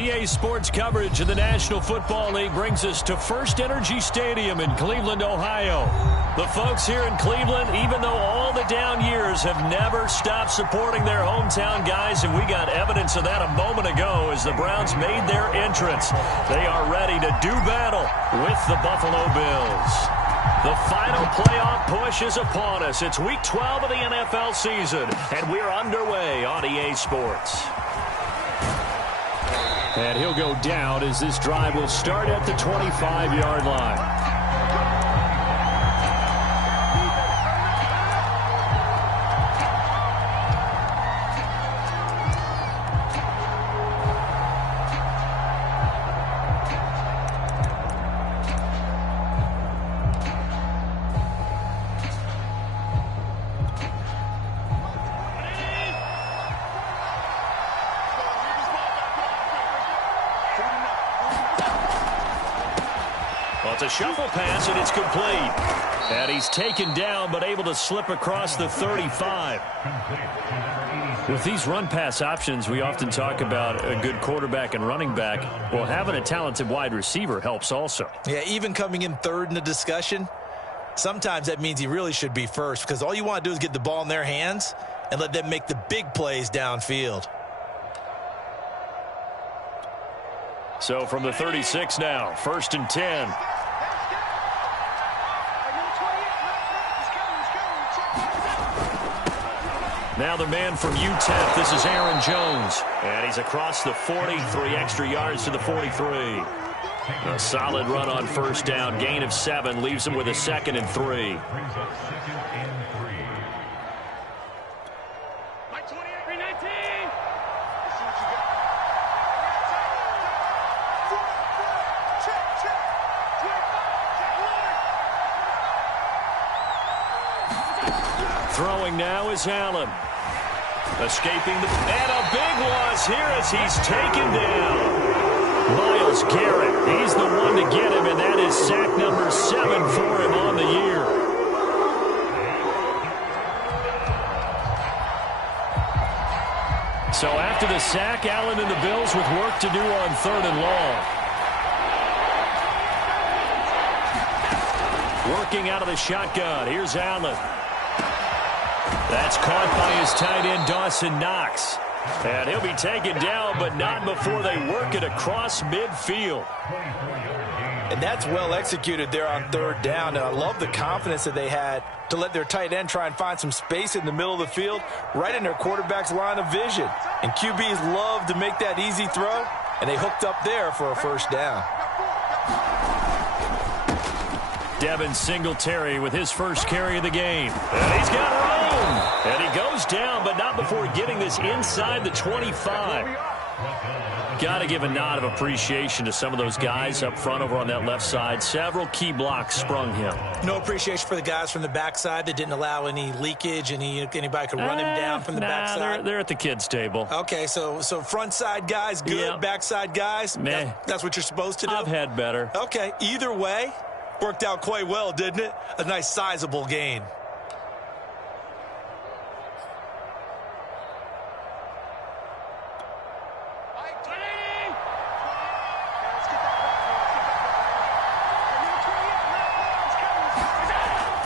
EA Sports coverage of the National Football League brings us to First Energy Stadium in Cleveland, Ohio. The folks here in Cleveland, even though all the down years, have never stopped supporting their hometown guys, and we got evidence of that a moment ago as the Browns made their entrance. They are ready to do battle with the Buffalo Bills. The final playoff push is upon us. It's Week 12 of the NFL season, and we're underway on EA Sports. And he'll go down as this drive will start at the 25-yard line. It's a shuffle pass, and it's complete. And he's taken down, but able to slip across the 35. With these run-pass options, we often talk about a good quarterback and running back. Well, having a talented wide receiver helps also. Yeah, even coming in third in the discussion, sometimes that means he really should be first, because all you want to do is get the ball in their hands and let them make the big plays downfield. So from the 36 now, 1st and 10. Now the man from UTEP, this is Aaron Jones. And he's across the 40, 3 extra yards to the 43. A solid run on first down, gain of 7, leaves him with a 2nd and 3. Throwing now is Allen. Escaping and a big loss here as he's taken down. Myles Garrett, he's the one to get him, and that is sack number 7 for him on the year. So after the sack, Allen and the Bills with work to do on 3rd and long. Working out of the shotgun. Here's Allen. That's caught by his tight end, Dawson Knox. And he'll be taken down, but not before they work it across midfield. And that's well executed there on 3rd down. And I love the confidence that they had to let their tight end try and find some space in the middle of the field, right in their quarterback's line of vision. And QBs love to make that easy throw, and they hooked up there for a 1st down. Devin Singletary with his first carry of the game. And he's got room. And he goes down, but not before getting this inside the 25. Got to give a nod of appreciation to some of those guys up front over on that left side. Several key blocks sprung him. No appreciation for the guys from the backside that didn't allow any leakage, and anybody could run him down from the backside. They're at the kids' table. Okay, so front side guys good, yeah. Backside guys, that's what you're supposed to do? I've had better. Okay, either way, worked out quite well, didn't it? A nice sizable gain.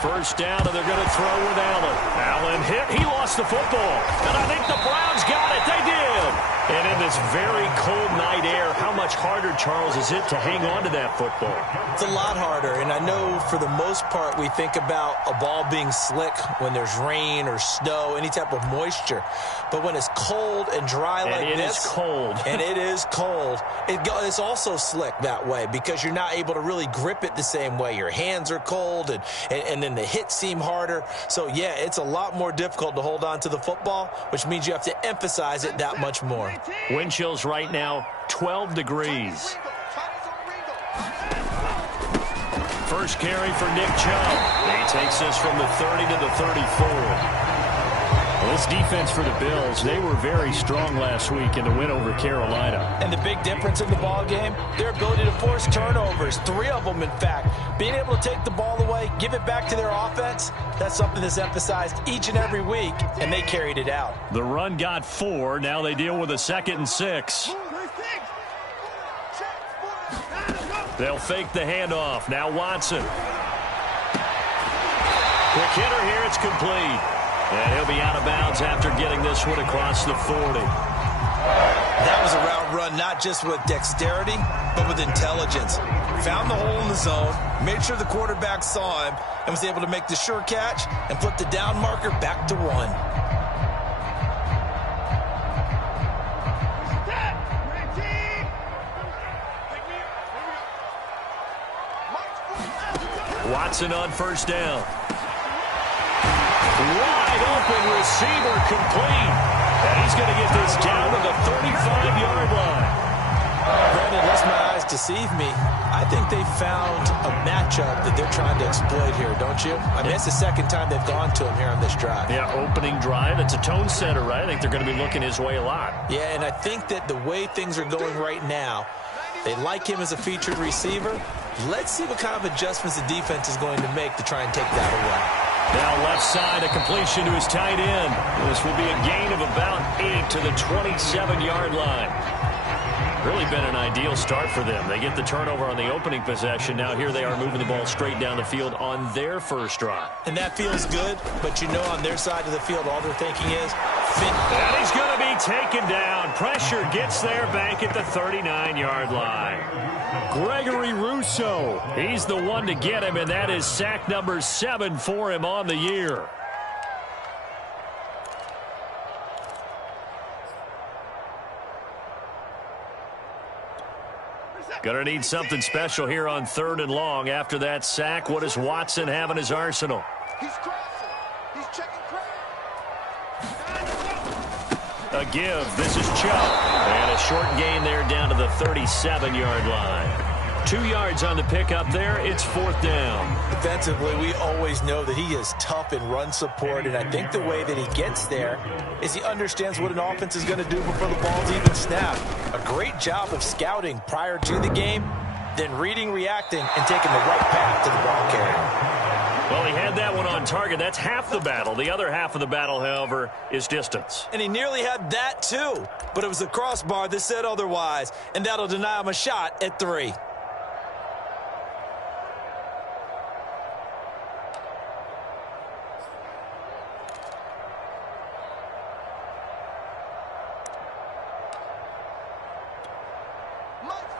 First down, and they're going to throw with Allen. Allen hit. He lost the football. And I think the Browns got it. They did. And in this very cold night air, how much harder, Charles, is it to hang on to that football? It's a lot harder. And I know for the most part we think about a ball being slick when there's rain or snow, any type of moisture. But when it's cold and dry like this. And it is cold. And it is cold. It's also slick that way because you're not able to really grip it the same way. Your hands are cold, and then the hits seem harder. So, yeah, it's a lot more difficult to hold on to the football, which means you have to emphasize it that much more. Wind chills right now, 12 degrees. First carry for Nick Chubb. He takes us from the 30 to the 34. Well, this defense for the Bills, they were very strong last week in the win over Carolina. And the big difference in the ball game, their ability to force turnovers, 3 of them, in fact. Being able to take the ball away, give it back to their offense, that's something that's emphasized each and every week, and they carried it out. The run got 4. Now they deal with a 2nd and 6. They'll fake the handoff. Now Watson. Quick hitter here. It's complete. And he'll be out of bounds after getting this one across the 40. That was a route run not just with dexterity, but with intelligence. Found the hole in the zone, made sure the quarterback saw him, and was able to make the sure catch and flip the down marker back to 1. Watson on first down. Wide open receiver complete. And he's going to get this down to the 35-yard line. Brandon, unless my eyes deceive me, I think they found a matchup that they're trying to exploit here, don't you? I mean, it's the second time they've gone to him here on this drive. Yeah, opening drive. It's a tone setter, right? I think they're going to be looking his way a lot. Yeah, and I think that the way things are going right now, they like him as a featured receiver. Let's see what kind of adjustments the defense is going to make to try and take that away. Now left side, a completion to his tight end. This will be a gain of about 8 to the 27-yard line. Really been an ideal start for them. They get the turnover on the opening possession. Now here they are moving the ball straight down the field on their first drive. And that feels good, but you know on their side of the field, all they're thinking is, and he's going to be taken down. Pressure gets there back at the 39-yard line. Gregory Rousseau, he's the one to get him, and that is sack number 7 for him on the year. Going to need something special here on 3rd and long. After that sack, what does Watson have in his arsenal? He's crossing. He's checking crack. A give. This is Chubb. And a short gain there down to the 37-yard line. 2 yards on the pickup there. It's 4th down. Defensively, we always know that he is tough in run support, and I think the way that he gets there is he understands what an offense is going to do before the ball's even snapped. A great job of scouting prior to the game, then reading, reacting, and taking the right path to the ball carrier. Well, he had that one on target. That's half the battle. The other half of the battle, however, is distance. And he nearly had that too, but it was the crossbar that said otherwise, and that'll deny him a shot at 3.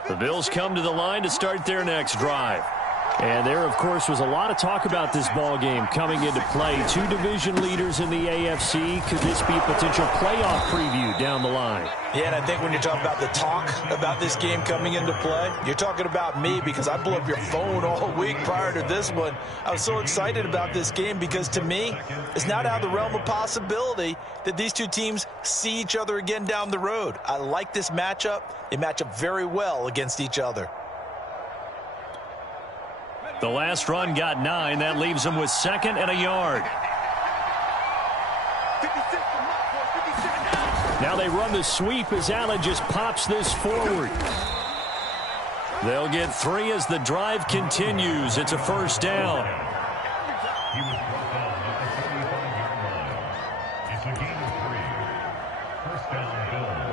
The Bills come to the line to start their next drive. And there, of course, was a lot of talk about this ball game coming into play. 2 division leaders in the AFC. Could this be a potential playoff preview down the line? Yeah, and I think when you're talking about the talk about this game coming into play, you're talking about me because I blew up your phone all week prior to this one. I was so excited about this game because, to me, it's not out of the realm of possibility that these two teams see each other again down the road. I like this matchup. They match up very well against each other. The last run got 9. That leaves them with 2nd and a yard. Now they run the sweep as Allen just pops this forward. They'll get 3 as the drive continues. It's a 1st down. It's a gain of 3. 1st down, Bills.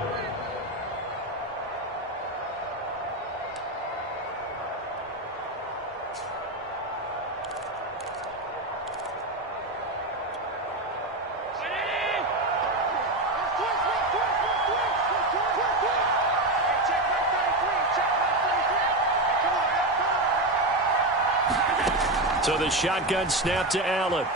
So the shotgun snap to Allen.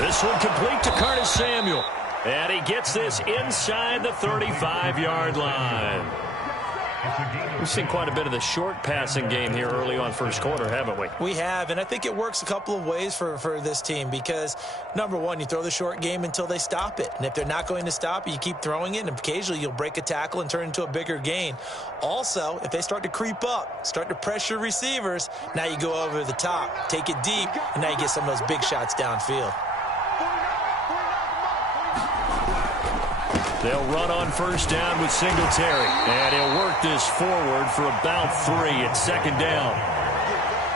This one complete to Curtis Samuel. And he gets this inside the 35-yard line. We've seen quite a bit of the short passing game here early on first quarter, haven't we? We have, and I think it works a couple of ways for this team because, number one, you throw the short game until they stop it. And if they're not going to stop it, you keep throwing it, and occasionally you'll break a tackle and turn into a bigger gain. Also, if they start to creep up, start to pressure receivers, now you go over the top, take it deep, and now you get some of those big shots downfield. They'll run on first down with Singletary. And he'll work this forward for about 3. It's 2nd down.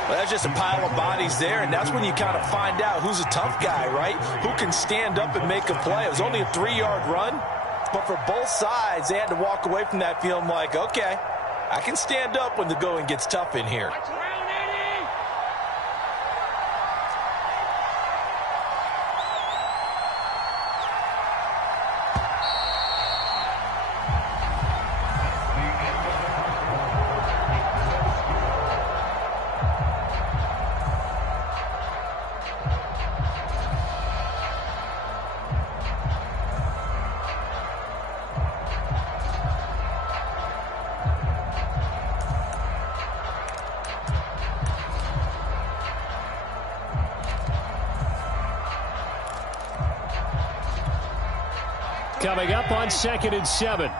Well, that's just a pile of bodies there, and that's when you kind of find out who's a tough guy, right? Who can stand up and make a play. It was only a 3-yard run, But for both sides, they had to walk away from that feeling like, okay, I can stand up when the going gets tough in here. Coming up on 2nd and 7.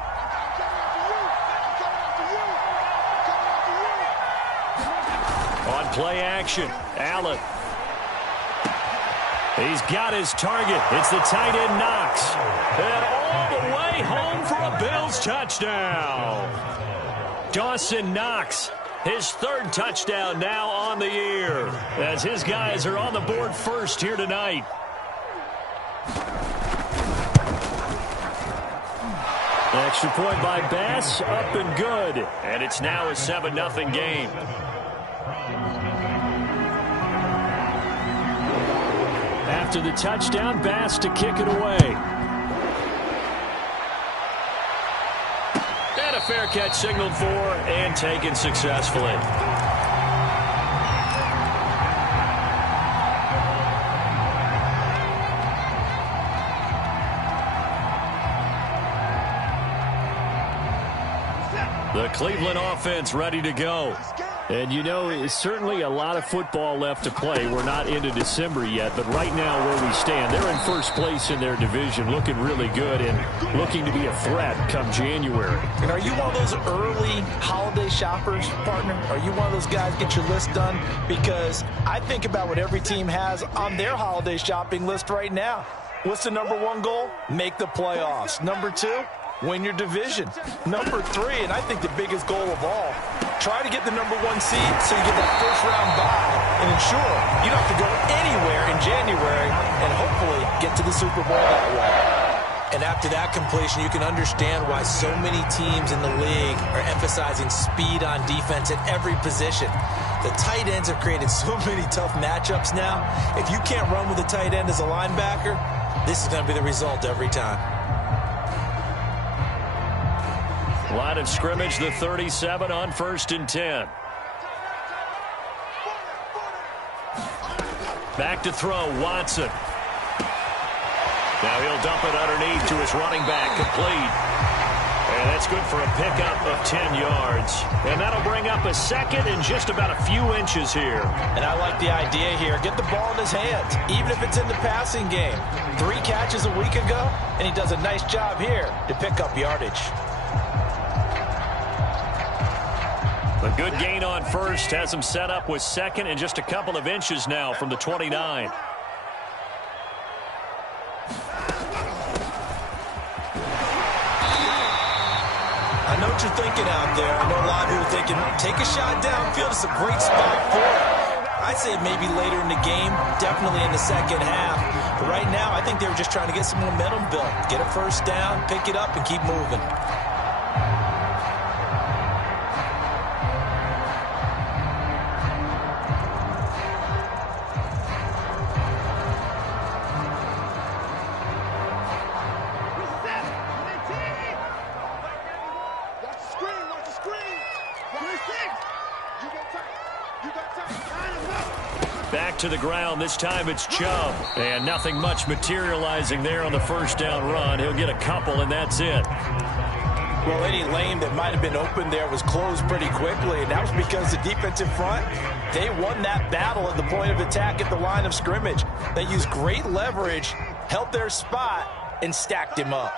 On play action, Allen. He's got his target. It's the tight end Knox. And all the way home for a Bills touchdown. Dawson Knox, his 3rd touchdown now on the year, as his guys are on the board first here tonight. Extra point by Bass, up and good. And it's now a 7-0 game. After the touchdown, Bass to kick it away. And a fair catch signaled for and taken successfully. The Cleveland offense ready to go. And, you know, it's certainly a lot of football left to play. We're not into December yet, but right now where we stand, they're in first place in their division, looking really good and looking to be a threat come January. And are you one of those early holiday shoppers, partner? Are you one of those guys get your list done? Because I think about what every team has on their holiday shopping list right now. What's the #1 goal? Make the playoffs. #2? Win your division. #3, and I think the biggest goal of all, try to get the #1 seed so you get that first-round bye and ensure you don't have to go anywhere in January and hopefully get to the Super Bowl that way. And after that completion, you can understand why so many teams in the league are emphasizing speed on defense at every position. The tight ends have created so many tough matchups now. If you can't run with a tight end as a linebacker, this is going to be the result every time. Line of scrimmage, the 37 on 1st and 10. Back to throw, Watson. Now he'll dump it underneath to his running back, complete. And that's good for a pickup of 10 yards. And that'll bring up a 2nd and just about a few inches here. And I like the idea here. Get the ball in his hands, even if it's in the passing game. 3 catches a week ago, and he does a nice job here to pick up yardage. A good gain on 1st has him set up with 2nd and just a couple of inches now from the 29. I know what you're thinking out there. I know a lot of you are thinking, take a shot downfield. It's a great spot for it. I'd say maybe later in the game, definitely in the second half. But right now, I think they were just trying to get some momentum built. Get a first down, pick it up, and keep moving. Back to the ground. This time it's Chubb. And nothing much materializing there on the first down run. He'll get a couple, and that's it. Well, any lane that might have been open there was closed pretty quickly, and that was because the defensive front, they won that battle at the point of attack at the line of scrimmage. They used great leverage, held their spot, and stacked him up.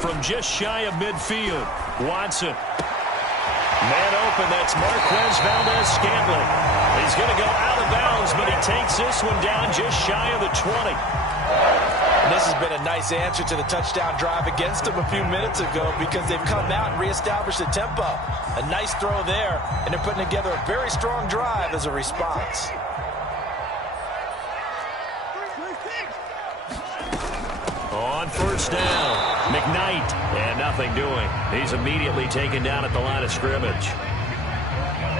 From just shy of midfield, Watson. Man open, that's Marquez Valdez-Scantling. He's going to go out of bounds, but he takes this one down just shy of the 20. And this has been a nice answer to the touchdown drive against them a few minutes ago because they've come out and reestablished the tempo. A nice throw there, and they're putting together a very strong drive as a response. first down. McKnight, and nothing doing. He's immediately taken down at the line of scrimmage.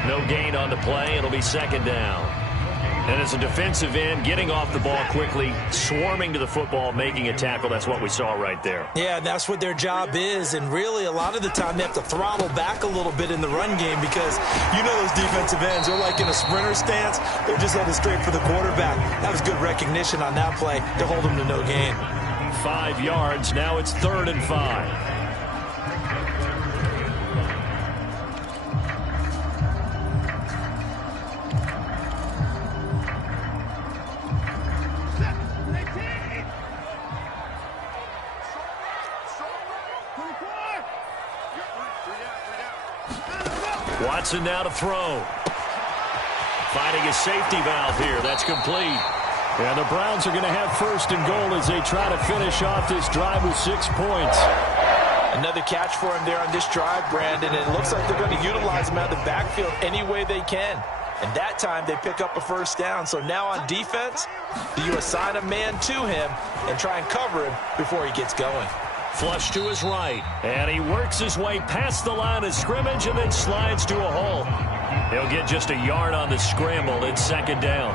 No gain on the play. It'll be second down. And as a defensive end, getting off the ball quickly, swarming to the football, making a tackle, that's what we saw right there. Yeah, that's what their job is. And really, a lot of the time, they have to throttle back a little bit in the run game because you know those defensive ends, they're like in a sprinter stance. They're just headed straight for the quarterback. That was good recognition on that play to hold them to no gain. 5 yards. Now it's 3rd and 5. Watson now to throw. Finding a safety valve here. That's complete. And the Browns are going to have 1st and goal as they try to finish off this drive with 6 points. Another catch for him there on this drive, Brandon. And it looks like they're going to utilize him out of the backfield any way they can. And that time they pick up a 1st down. So now on defense, do you assign a man to him and try and cover him before he gets going? Flush to his right, and he works his way past the line of scrimmage and then slides to a hole. He'll get just a yard on the scramble. It's 2nd down.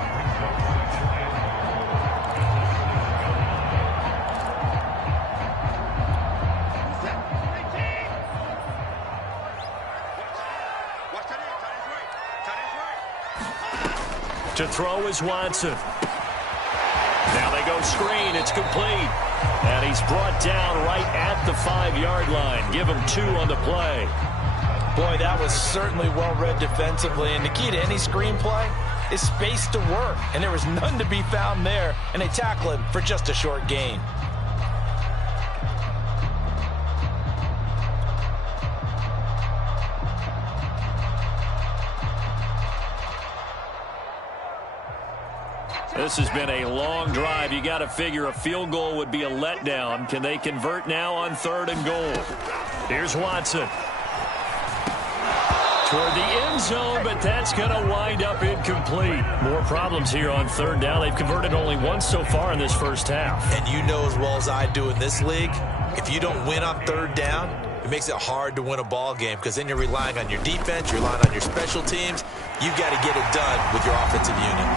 To throw is Watson. Now they go screen. It's complete. And he's brought down right at the 5-yard line. Give him 2 on the play. Boy, that was certainly well-read defensively. And the key to any screen play is space to work. And there was none to be found there. And they tackle him for just a short gain. This has been a long drive. You got to figure a field goal would be a letdown. Can they convert now on 3rd and goal? Here's Watson. Toward the end zone, but that's going to wind up incomplete. More problems here on 3rd down. They've converted only once so far in this first half. And you know as well as I do in this league, if you don't win on 3rd down, it makes it hard to win a ball game because then you're relying on your defense, you're relying on your special teams. You've got to get it done with your offensive unit.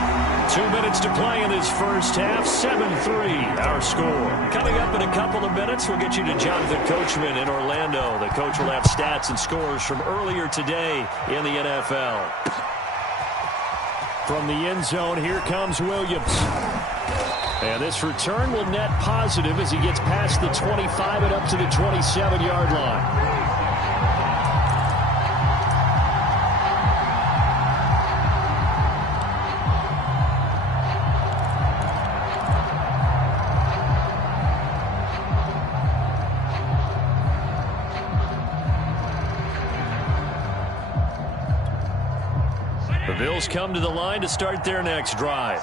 2 minutes to play in this first half. 7-3 our score. Coming up in a couple of minutes, we'll get you to Jonathan Coachman in Orlando. The coach will have stats and scores from earlier today in the NFL. From the end zone, here comes Williams. And this return will net positive as he gets past the 25 and up to the 27-yard line. The Bills come to the line to start their next drive.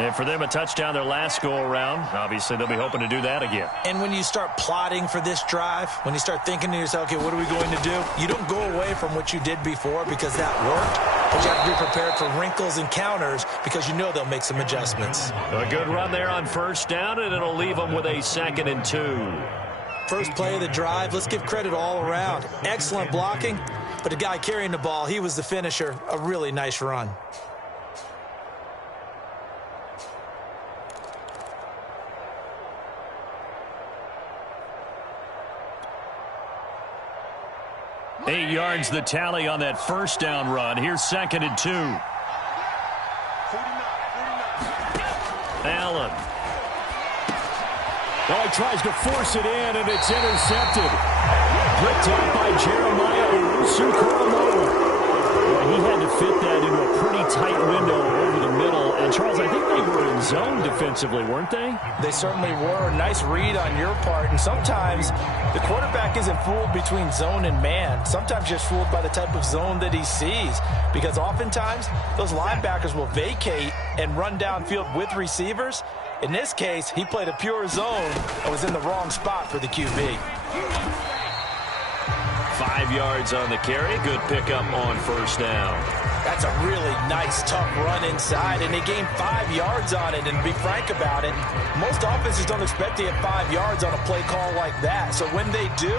And for them, a touchdown their last go-around. Obviously, they'll be hoping to do that again. And when you start plotting for this drive, when you start thinking to yourself, okay, what are we going to do? You don't go away from what you did before because that worked. But you have to be prepared for wrinkles and counters because you know they'll make some adjustments. A good run there on 1st down, and it'll leave them with a 2nd and 2. First play of the drive, let's give credit all around. Excellent blocking, but the guy carrying the ball, he was the finisher. A really nice run. Eight yards the tally on that 1st down run. Here's 2nd and 2. Allen. Oh, he tries to force it in, and it's intercepted. Picked up by Jeremiah Owusu-Koramoah. He had to fit that into a pretty tight window over the middle. And, Charles, I think they were in zone defensively, weren't they? They certainly were. Nice read on your part. And sometimes the quarterback isn't fooled between zone and man. Sometimes just fooled by the type of zone that he sees. Because oftentimes those linebackers will vacate and run downfield with receivers. In this case, he played a pure zone and was in the wrong spot for the QB. 5 yards on the carry. Good pickup on 1st down. That's a really nice, tough run inside, and they gained 5 yards on it. And to be frank about it, most offenses don't expect to get 5 yards on a play call like that. So when they do,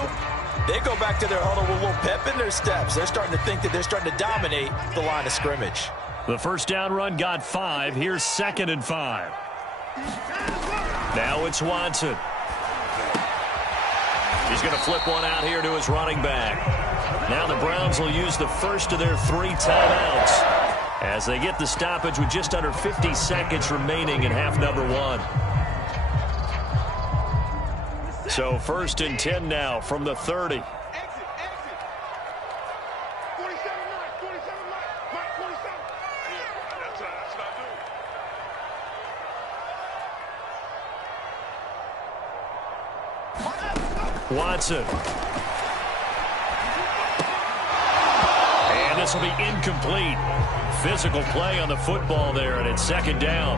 they go back to their huddle with a little pep in their steps. They're starting to think that they're starting to dominate the line of scrimmage. The first down run got 5. Here's 2nd and 5. Now it's Watson. He's going to flip one out here to his running back. Now the Browns will use the first of their 3 timeouts as they get the stoppage with just under 50 seconds remaining in half number 1. So 1st and 10 now from the 30. Exit. 47 Mike, 47. Yeah, that's what I do. Watson. And this will be incomplete. Physical play on the football there, and it's 2nd down.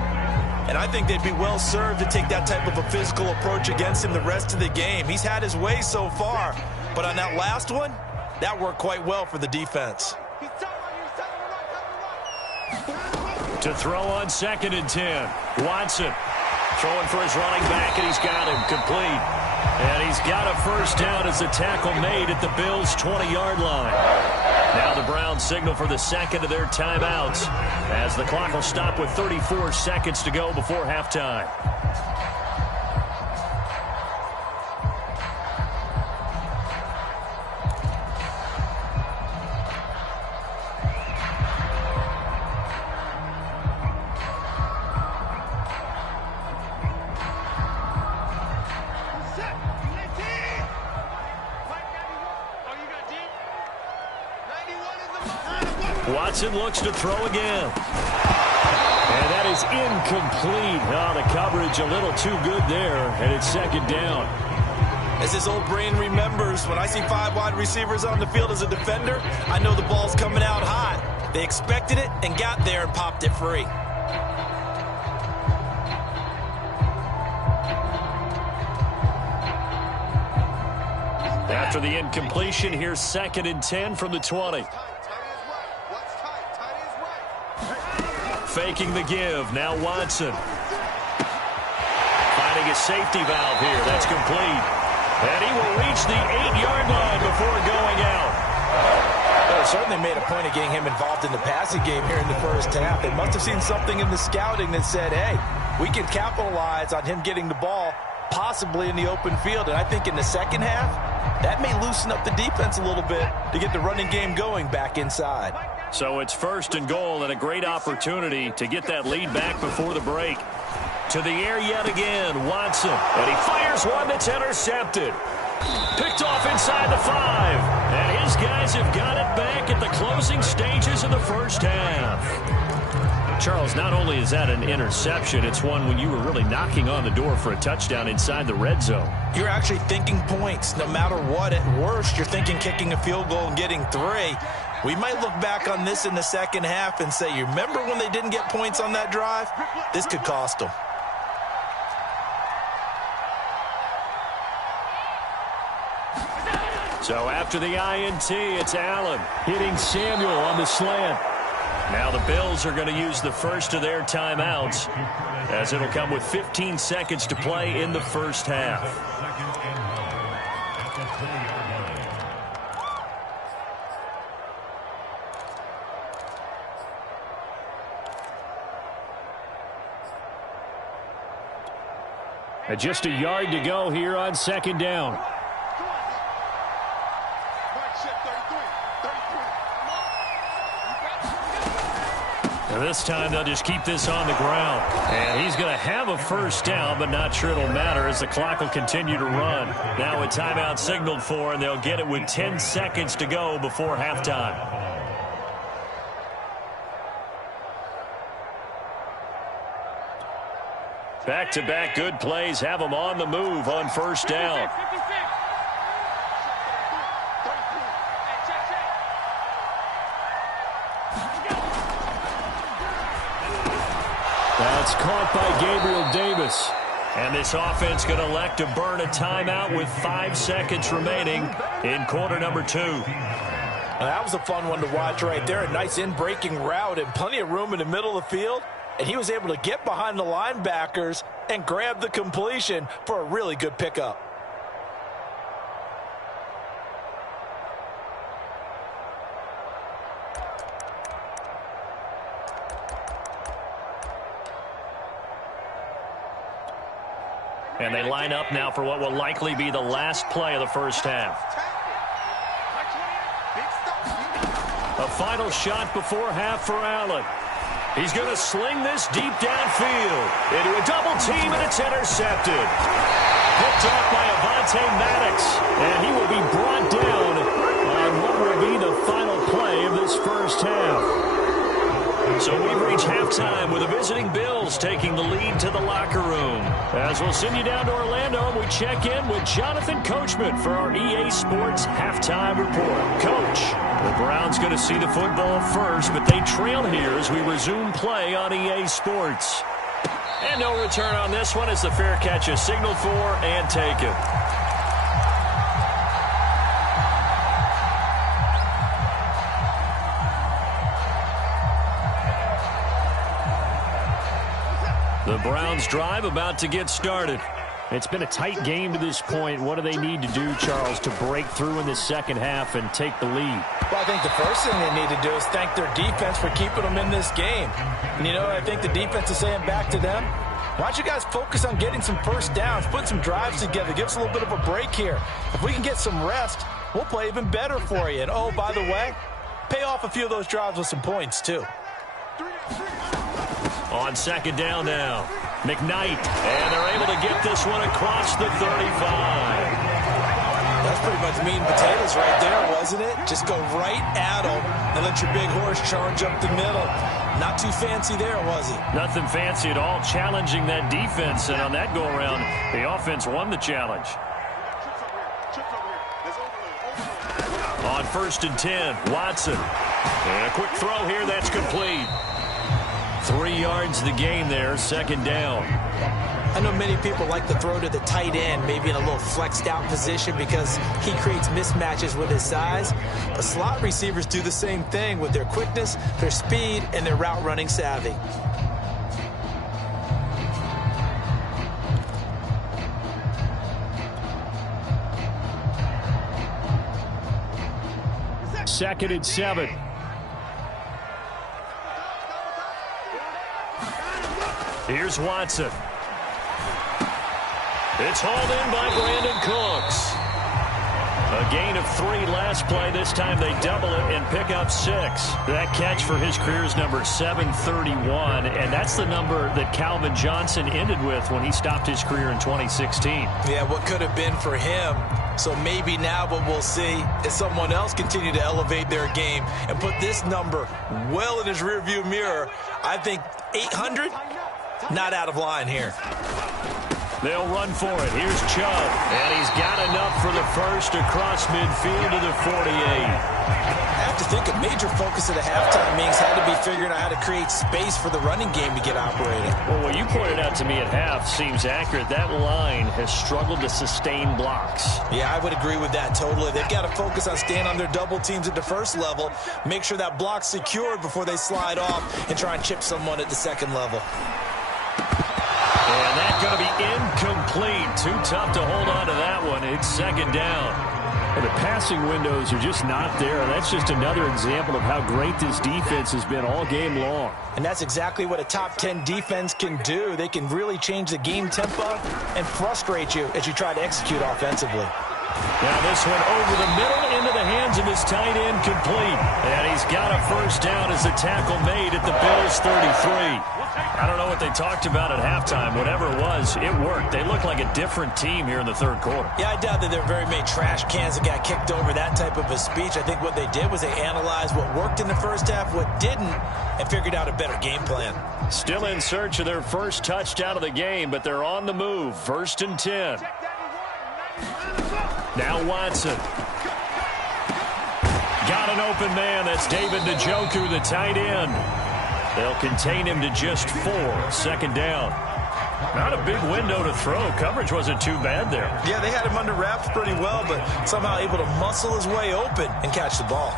And I think they'd be well served to take that type of a physical approach against him the rest of the game. He's had his way so far, but on that last one, that worked quite well for the defense. To throw on 2nd and 10. Watson throwing for his running back, and he's got him complete. And he's got a first down as the tackle made at the Bills' 20-yard line. Now the Browns signal for the 2nd of their timeouts as the clock will stop with 34 seconds to go before halftime. Watson looks to throw again. And that is incomplete. Oh, the coverage a little too good there, and it's 2nd down. As his old brain remembers, when I see 5 wide receivers on the field as a defender, I know the ball's coming out hot. They expected it and got there and popped it free. After the incompletion, here's 2nd and 10 from the 20. Faking the give. Now Watson. Finding a safety valve here. That's complete. And he will reach the 8-yard line before going out. They certainly made a point of getting him involved in the passing game here in the first half. They must have seen something in the scouting that said, hey, we can capitalize on him getting the ball possibly in the open field. And I think in the second half, that may loosen up the defense a little bit to get the running game going back inside. So it's 1st and goal and a great opportunity to get that lead back before the break. To the air yet again, Watson. And he fires one that's intercepted. Picked off inside the 5. And his guys have got it back at the closing stages of the first half. Charles, not only is that an interception, it's one when you were really knocking on the door for a touchdown inside the red zone. You're actually thinking points. No matter what, at worst, you're thinking kicking a field goal and getting 3. We might look back on this in the second half and say, you remember when they didn't get points on that drive? This could cost them. So after the INT, it's Allen hitting Samuel on the slant. Now the Bills are going to use the first of their timeouts as it'll come with 15 seconds to play in the first half. And just a yard to go here on 2nd down. And this time they'll just keep this on the ground. And he's going to have a first down, but not sure it'll matter as the clock will continue to run. Now a timeout signaled for, and they'll get it with 10 seconds to go before halftime. Back-to-back good plays have them on the move on first down. That's caught by Gabriel Davis. And this offense going to elect to burn a timeout with 5 seconds remaining in quarter number 2. And that was a fun one to watch right there. A nice in-breaking route and plenty of room in the middle of the field. And he was able to get behind the linebackers and grab the completion for a really good pickup. And they line up now for what will likely be the last play of the first half. A final shot before half for Allen. He's going to sling this deep downfield into a double team, and it's intercepted. Picked off by Avonte Maddox, and he will be brought down on what will be the final play of this first half. So we've reached halftime with the visiting Bills taking the lead to the locker room. As we'll send you down to Orlando, and we check in with Jonathan Coachman for our EA Sports Halftime Report. Coach, the Browns going to see the football first, but they trail here as we resume play on EA Sports. And no return on this one as the fair catch is signaled for and taken. The Browns drive about to get started. It's been a tight game to this point. What do they need to do, Charles, to break through in the second half and take the lead? Well, I think the first thing they need to do is thank their defense for keeping them in this game. And, you know, I think the defense is saying back to them, why don't you guys focus on getting some first downs, putting some drives together, give us a little bit of a break here. If we can get some rest, we'll play even better for you. And, oh, by the way, pay off a few of those drives with some points, too. On second down now, McKnight, and they're able to get this one across the 35. That's pretty much meat and potatoes right there, wasn't it? Just go right at them and let your big horse charge up the middle. Not too fancy there, was it? Nothing fancy at all, challenging that defense, and on that go-around, the offense won the challenge. On 1st and 10, Watson. And a quick throw here, that's complete. 3 yards to the game there, second down. I know many people like to throw to the tight end, maybe in a little flexed out position because he creates mismatches with his size. But slot receivers do the same thing with their quickness, their speed, and their route running savvy. Second and 7. Here's Watson. It's hauled in by Brandon Cooks. A gain of 3 last play. This time they double it and pick up 6. That catch for his career is number 731, and that's the number that Calvin Johnson ended with when he stopped his career in 2016. Yeah, what could have been for him. So maybe now what we'll see is someone else continue to elevate their game and put this number well in his rearview mirror. I think 800, not out of line here. They'll run for it. Here's Chubb, and he's got enough for the first across midfield to the 48. I have to think a major focus of the halftime meetings had to be figuring out how to create space for the running game to get operating. Well, what you pointed out to me at half seems accurate. That line has struggled to sustain blocks. Yeah, I would agree with that totally. They've got to focus on staying on their double teams at the first level, make sure that block's secured before they slide off and try and chip someone at the second level. And that's going to be incomplete. Too tough to hold on to that one. It's second down. And the passing windows are just not there. That's just another example of how great this defense has been all game long. And that's exactly what a top 10 defense can do. They can really change the game tempo and frustrate you as you try to execute offensively. Now this one over the middle into the hands of his tight end, complete. And he's got a first down as the tackle made at the Bills' 33. I don't know what they talked about at halftime. Whatever it was, it worked. They look like a different team here in the third quarter. Yeah, I doubt that there are very many trash cans that got kicked over, that type of a speech. I think what they did was they analyzed what worked in the first half, what didn't, and figured out a better game plan. Still in search of their first touchdown of the game, but they're on the move. 1st and 10. Now Watson. Got an open man. That's David Njoku, the tight end. They'll contain him to just 4. Second down. Not a big window to throw. Coverage wasn't too bad there. Yeah, they had him under wraps pretty well, but somehow able to muscle his way open and catch the ball.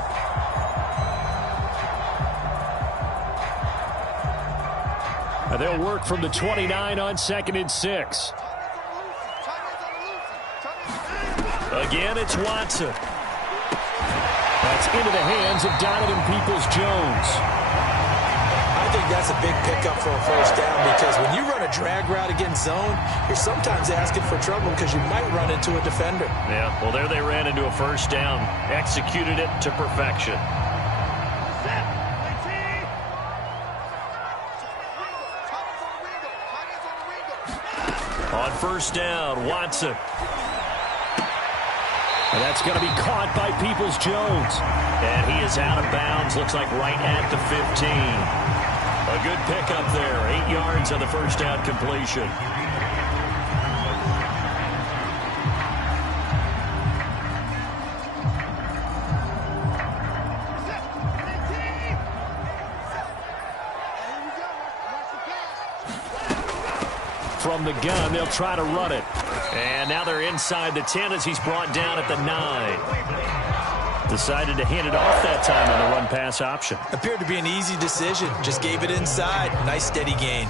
And they'll work from the 29 on 2nd and 6. Again, it's Watson. That's into the hands of Donovan Peoples-Jones. I think that's a big pickup for a first down because when you run a drag route against zone, you're sometimes asking for trouble because you might run into a defender. Yeah, well, there they ran into a first down. Executed it to perfection. On first down, Watson. And that's going to be caught by Peoples-Jones. And he is out of bounds, looks like right at the 15. A good pickup there, 8 yards on the first down completion. From the gun, they'll try to run it. And now they're inside the 10 as he's brought down at the 9. Decided to hand it off that time on the run-pass option. Appeared to be an easy decision. Just gave it inside. Nice steady gain.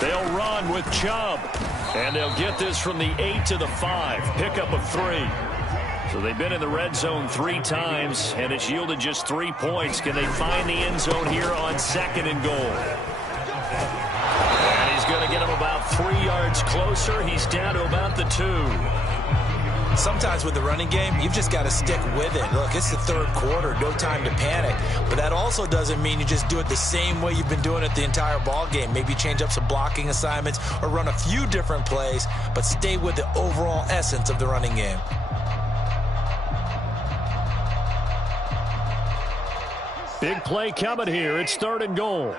They'll run with Chubb. And they'll get this from the 8 to the 5. Pickup of 3. So they've been in the red zone 3 times, and it's yielded just 3 points. Can they find the end zone here on 2nd and goal? And he's going to get him about 3 yards closer. He's down to about the 2. Sometimes with the running game, you've just got to stick with it. Look, it's the 3rd quarter, no time to panic. But that also doesn't mean you just do it the same way you've been doing it the entire ball game. Maybe change up some blocking assignments or run a few different plays, but stay with the overall essence of the running game. Big play coming here. It's 3rd and goal.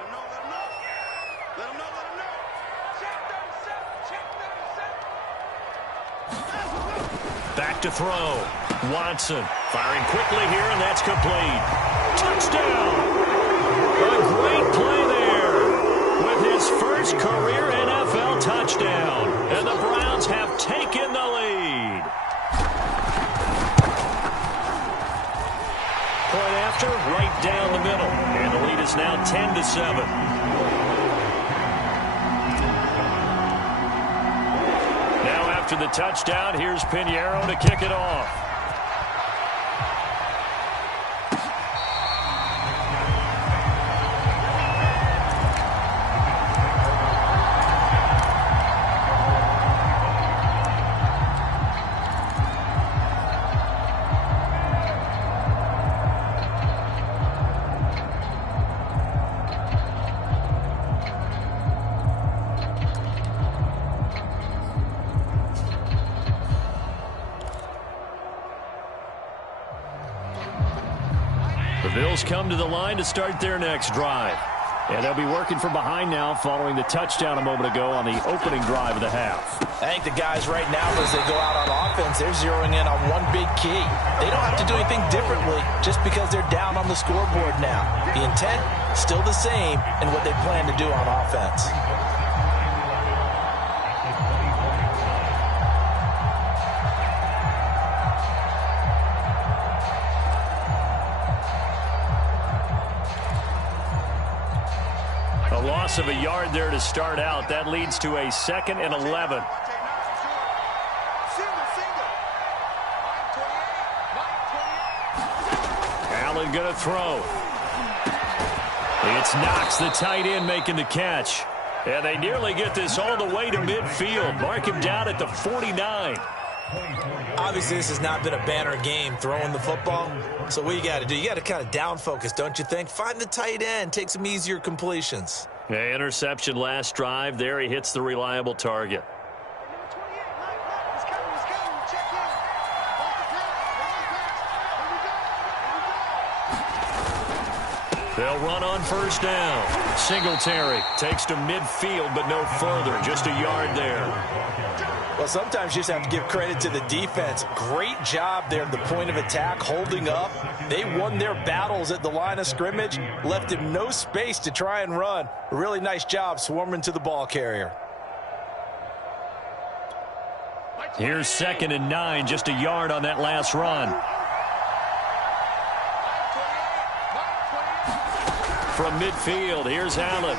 Back to throw. Watson firing quickly here, and that's complete. Touchdown! A great play there with his first career NFL touchdown. And the Browns have taken the lead. Point after, right down the middle. And the lead is now 10-7. After the touchdown, here's Pinheiro to kick it off. The Bills come to the line to start their next drive. And they'll be working from behind now following the touchdown a moment ago on the opening drive of the half. I think the guys right now, as they go out on offense, they're zeroing in on one big key. They don't have to do anything differently just because they're down on the scoreboard now. The intent, still the same in what they plan to do on offense. Loss of a yard there to start out. That leads to a 2nd and 11. Allen going to throw. It's Knox, the tight end, making the catch. And they nearly get this all the way to midfield. Mark him down at the 49. Obviously, this has not been a banner game throwing the football. So what you got to do, you got to kind of down focus, don't you think? Find the tight end, take some easier completions. Yeah, interception last drive. There he hits the reliable target. They'll run on first down. Singletary takes to midfield, but no further. Just a yard there. Well, sometimes you just have to give credit to the defense. Great job there at the point of attack, holding up. They won their battles at the line of scrimmage, left him no space to try and run. A really nice job swarming to the ball carrier. Here's 2nd and 9, just a yard on that last run. From midfield, here's Allen.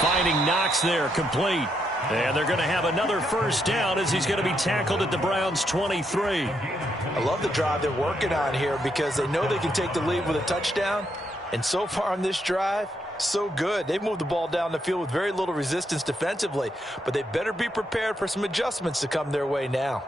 Finding Knox there, complete. And they're going to have another first down as he's going to be tackled at the Browns' 23. I love the drive they're working on here because they know they can take the lead with a touchdown. And so far on this drive, so good. They've moved the ball down the field with very little resistance defensively, but they better be prepared for some adjustments to come their way now.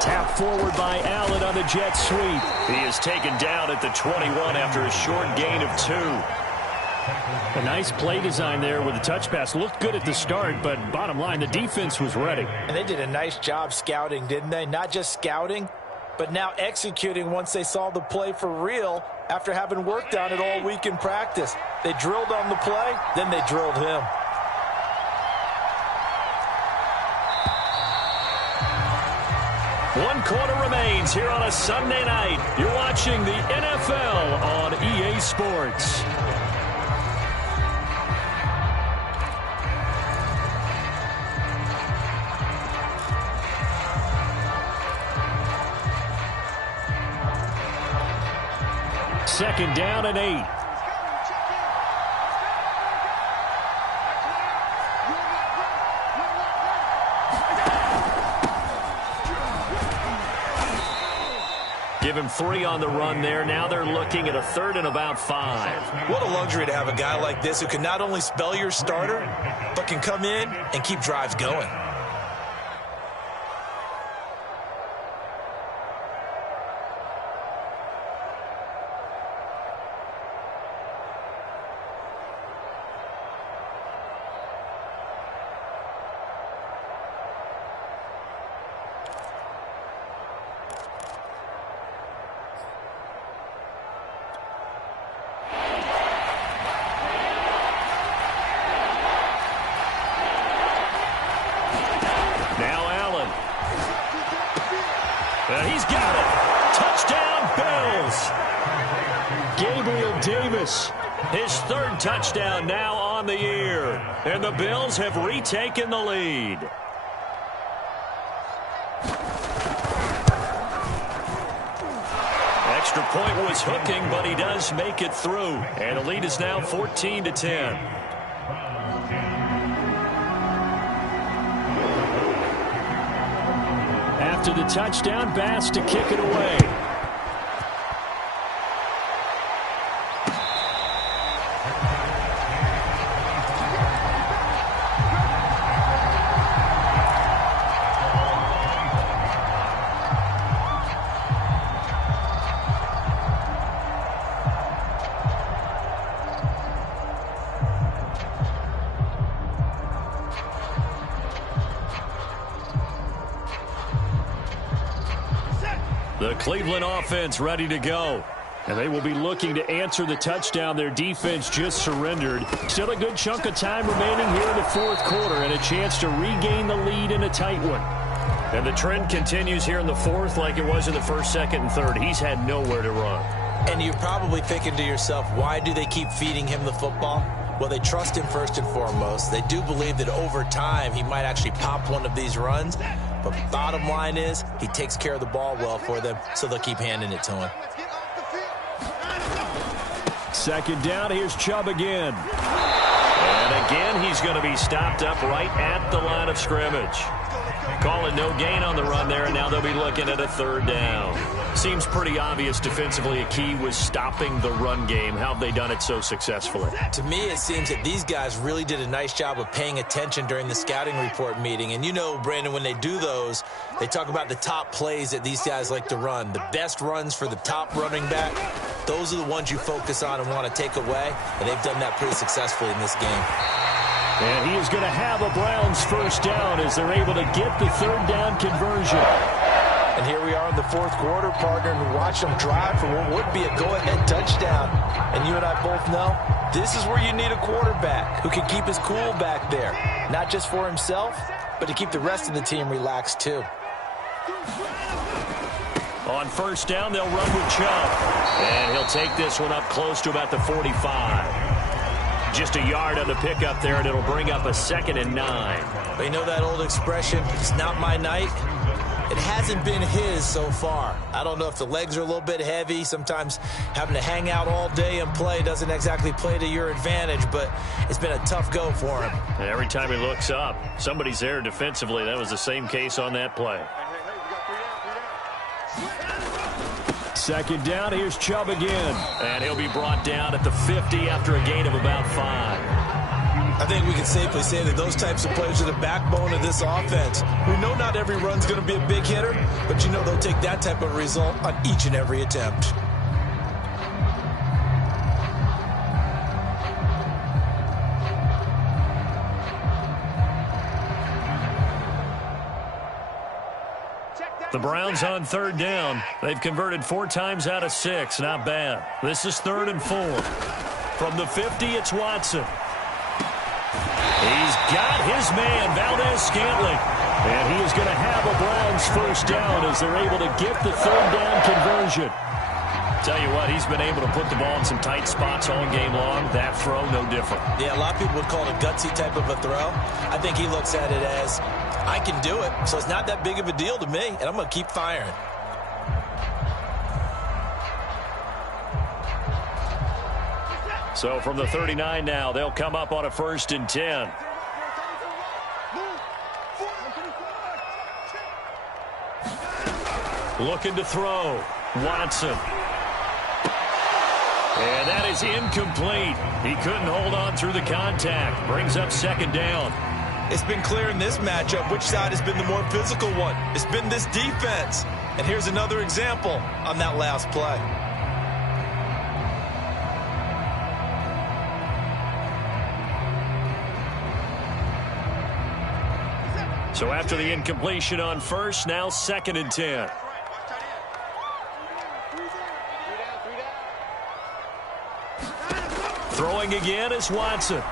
Tapped forward by Allen on the jet sweep. He is taken down at the 21 after a short gain of 2. A nice play design there with the touch pass. Looked good at the start, but bottom line, the defense was ready. And they did a nice job scouting, didn't they? Not just scouting, but now executing once they saw the play for real after having worked on it all week in practice. They drilled on the play, then they drilled him. One quarter remains here on a Sunday night. You're watching the NFL on EA Sports. Second down and 8. Give him 3 on the run there. Now they're looking at a 3rd and about 5. What a luxury to have a guy like this who can not only spell your starter, but can come in and keep drives going. He's got it. Touchdown, Bills. Gabriel Davis, his 3rd touchdown now on the year. And the Bills have retaken the lead. Extra point was hooking, but he does make it through. And the lead is now 14-10. After the touchdown, Bass to kick it away. The Cleveland offense ready to go. And they will be looking to answer the touchdown their defense just surrendered. Still a good chunk of time remaining here in the 4th quarter and a chance to regain the lead in a tight one. And the trend continues here in the 4th like it was in the 1st, 2nd, and 3rd. He's had nowhere to run. And you're probably thinking to yourself, why do they keep feeding him the football? Well, they trust him first and foremost. They do believe that over time he might actually pop one of these runs. But bottom line is he takes care of the ball well for them, so they'll keep handing it to him. 2nd down, here's Chubb again. And again, he's going to be stopped up right at the line of scrimmage. Calling no gain on the run there, and now they'll be looking at a 3rd down. Seems pretty obvious defensively a key was stopping the run game. How have they done it so successfully? To me, it seems that these guys really did a nice job of paying attention during the scouting report meeting. And you know, Brandon, when they do those, they talk about the top plays that these guys like to run. The best runs for the top running back. those are the ones you focus on and want to take away, and they've done that pretty successfully in this game. And he is going to have a Browns first down as they're able to get the third down conversion. And here we are in the fourth quarter, partner, and watch them drive for what would be a go-ahead touchdown. And you and I both know this is where you need a quarterback who can keep his cool back there, not just for himself, but to keep the rest of the team relaxed too. On first down, they'll run with Chubb. And he'll take this one up close to about the 45. Just a yard on the pickup there, and it'll bring up a 2nd and 9. But you know that old expression, it's not my night? It hasn't been his so far. I don't know if the legs are a little bit heavy. Sometimes having to hang out all day and play doesn't exactly play to your advantage, but it's been a tough go for him. And every time he looks up, somebody's there defensively. That was the same case on that play. Second down, here's Chubb again. And he'll be brought down at the 50 after a gain of about 5. I think we can safely say that those types of plays are the backbone of this offense. We know not every run's going to be a big hitter, but you know they'll take that type of result on each and every attempt. The Browns on third down. They've converted 4 times out of 6. Not bad. This is 3rd and 4. From the 50, it's Watson. He's got his man, Valdez-Scantling. And he is going to have a Browns first down as they're able to get the third down conversion. Tell you what, he's been able to put the ball in some tight spots all game long. That throw, no different. Yeah, a lot of people would call it a gutsy type of a throw. I think he looks at it as, I can do it, so it's not that big of a deal to me, and I'm going to keep firing. So from the 39 now, they'll come up on a 1st and 10. Looking to throw. Watson. And that is incomplete. He couldn't hold on through the contact. Brings up 2nd down. It's been clear in this matchup which side has been the more physical one. It's been this defense. And here's another example on that last play. So after the incompletion on 1st, now 2nd and 10. Throwing again is Watson.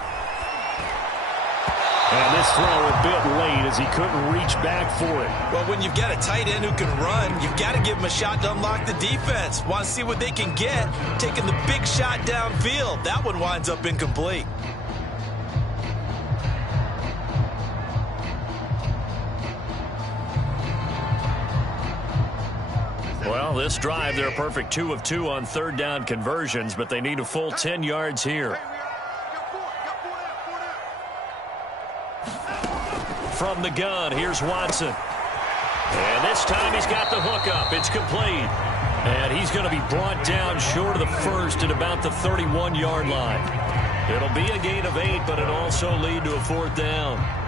And this throw a bit late as he couldn't reach back for it. Well, when you've got a tight end who can run, you've got to give him a shot to unlock the defense. Want to see what they can get, taking the big shot downfield. That one winds up incomplete. Well, this drive, they're a perfect 2 of 2 on third down conversions, but they need a full 10 yards here. From the gun, here's Watson. And this time he's got the hookup. It's complete. And he's going to be brought down short of the 1st at about the 31-yard line. It'll be a gain of 8, but it'll also lead to a 4th down.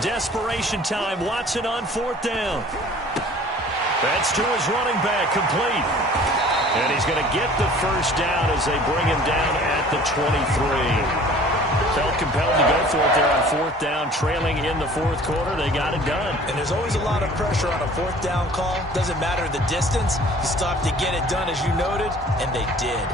Desperation time. Watson on 4th down. That's to his running back, complete. And he's going to get the first down as they bring him down at the 23. Felt compelled to go for it there on 4th down, trailing in the 4th quarter. They got it done. And there's always a lot of pressure on a 4th down call. Doesn't matter the distance. You stop to get it done, as you noted, and they did.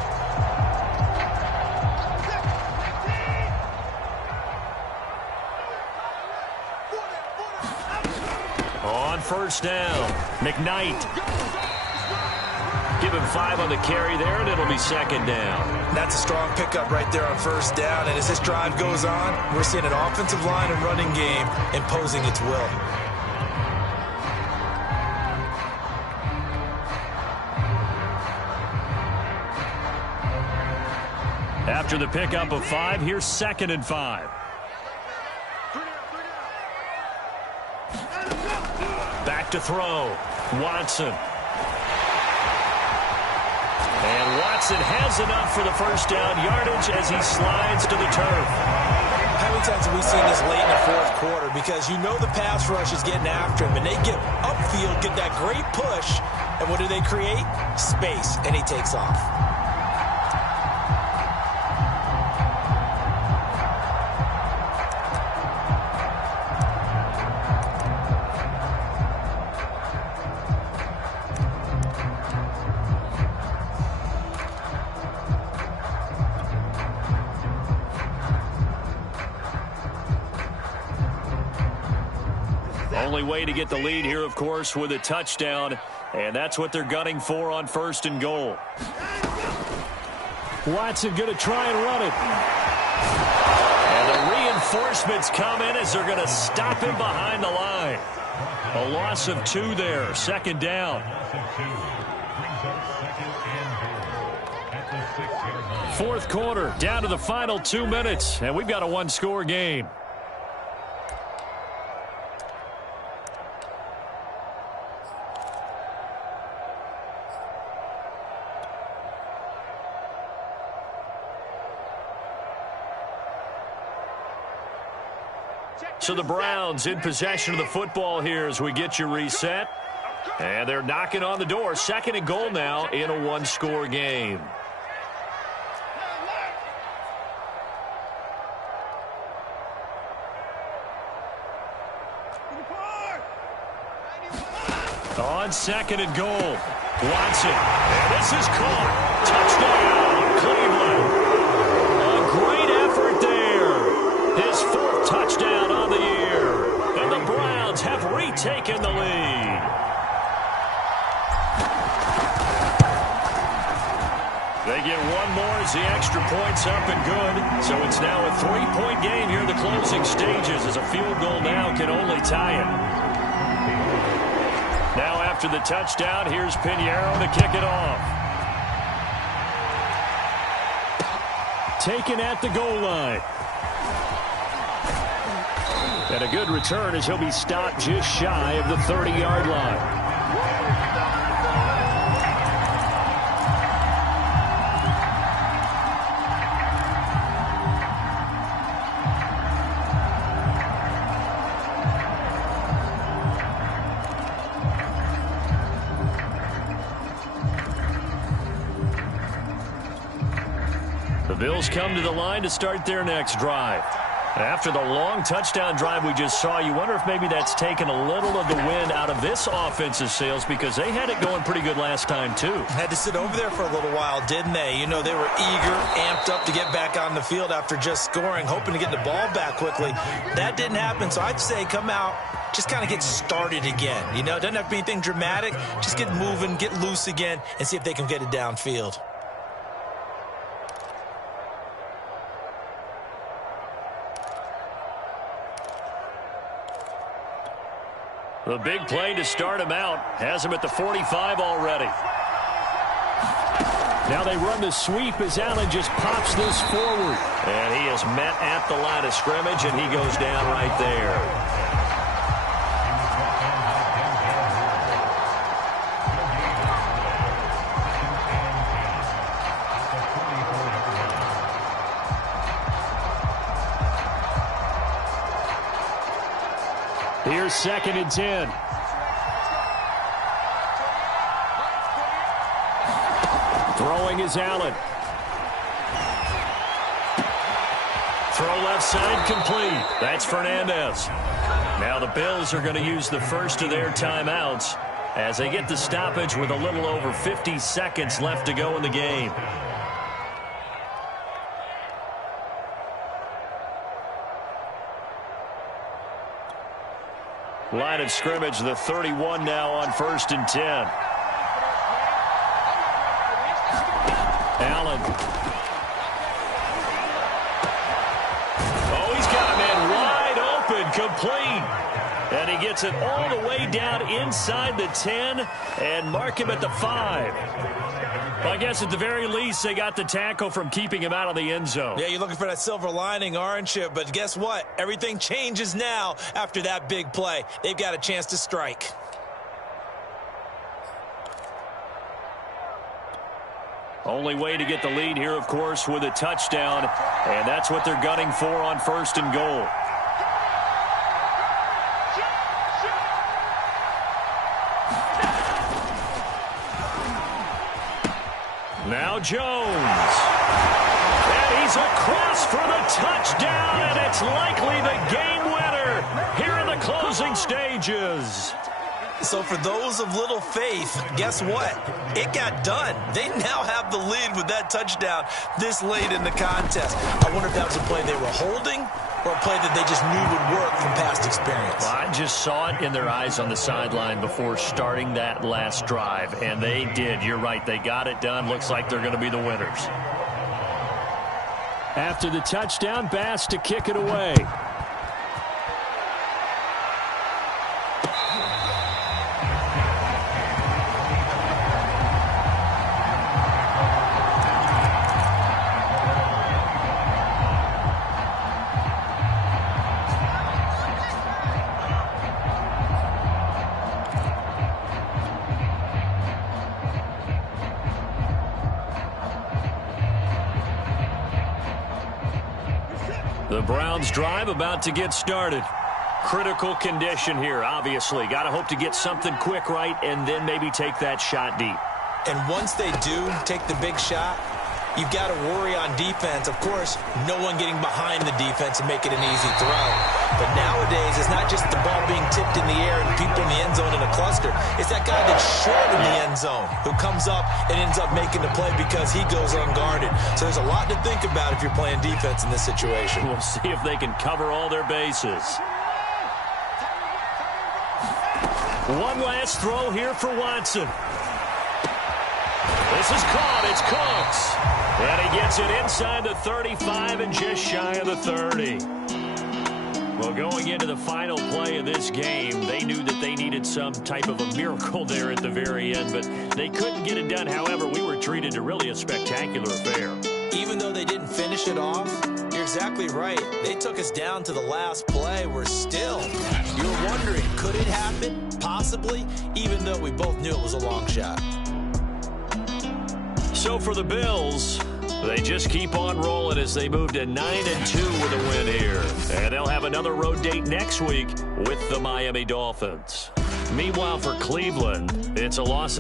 On 1st down, McKnight. Give him 5 on the carry there, and it'll be 2nd down. That's a strong pickup right there on 1st down. And as this drive goes on, we're seeing an offensive line and running game imposing its will. After the pickup of 5, here's 2nd and 5. Back to throw. Watson. And Watson has enough for the first down yardage as he slides to the turf. How many times have we seen this late in the fourth quarter? Because you know the pass rush is getting after him, and they get upfield, get that great push, and what do they create? Space, and he takes off. Only way to get the lead here, of course, with a touchdown, and that's what they're gunning for on 1st and goal. Watson going to try and run it. And the reinforcements come in as they're going to stop him behind the line. A loss of 2 there, 2nd down. Fourth quarter, down to the final 2 minutes, and we've got a 1-score game. So the Browns in possession of the football here as we get you reset. And they're knocking on the door. 2nd and goal now in a 1-score game. On 2nd and goal, Watson. And this is caught. Touchdown, Cleveland. A great effort there. His 4th touchdown on the year. And the Browns have retaken the lead. They get one more as the extra point's up and good. So it's now a 3-point game here in the closing stages as a field goal now can only tie it. Now after the touchdown, here's Pinheiro to kick it off. Taken at the goal line. And a good return as he'll be stopped just shy of the 30-yard line. The Bills come to the line to start their next drive. After the long touchdown drive we just saw, you wonder if maybe that's taken a little of the wind out of this offensive sails because they had it going pretty good last time, too. Had to sit over there for a little while, didn't they? You know, they were eager, amped up to get back on the field after just scoring, hoping to get the ball back quickly. That didn't happen, so I'd say come out, just kind of get started again. You know, it doesn't have to be anything dramatic. Just get moving, get loose again, and see if they can get it downfield. The big play to start him out has him at the 45 already. Now they run the sweep as Allen just pops this forward. And he is met at the line of scrimmage, and he goes down right there. Here's 2nd and 10. Throwing is Allen. Throw left side complete. That's Fernandez. Now the Bills are going to use the first of their timeouts as they get the stoppage with a little over 50 seconds left to go in the game. Line of scrimmage, the 31 now on 1st and 10. Allen. Oh, he's got a man wide open, complete. And he gets it all the way down inside the 10 and mark him at the 5. Well, I guess at the very least they got the tackle from keeping him out of the end zone. Yeah, you're looking for that silver lining, aren't you? But guess what? Everything changes now after that big play. They've got a chance to strike. Only way to get the lead here, of course, with a touchdown, and that's what they're gunning for on 1st and goal. Now Jones. And he's across for the touchdown, and it's likely the game winner here in the closing stages. So for those of little faith, guess what? It got done. They now have the lead with that touchdown this late in the contest. I wonder if that was a play they were holding or a play that they just knew would work from past experience. Well, I just saw it in their eyes on the sideline before starting that last drive, and they did. You're right. They got it done. Looks like they're going to be the winners. After the touchdown, Bass to kick it away. The Browns drive about to get started. Critical condition here, obviously. Got to hope to get something quick right and then maybe take that shot deep. And once they do take the big shot, you've got to worry on defense. Of course, no one getting behind the defense and making an easy throw. But nowadays, it's not just the ball being tipped in the air and people in the end zone in a cluster. It's that guy that's short in the end zone who comes up and ends up making the play because he goes unguarded. So there's a lot to think about if you're playing defense in this situation. We'll see if they can cover all their bases. One last throw here for Watson. This is caught. It's Cooks. And he gets it inside the 35 and just shy of the 30. Well, going into the final play of this game, they knew that they needed some type of a miracle there at the very end, but they couldn't get it done. However, we were treated to really a spectacular affair. Even though they didn't finish it off, you're exactly right. They took us down to the last play. We're still, you're wondering, could it happen? Possibly, even though we both knew it was a long shot. So for the Bills, they just keep on rolling as they move to 9-2 with a win here. And they'll have another road date next week with the Miami Dolphins. Meanwhile, for Cleveland, it's a loss.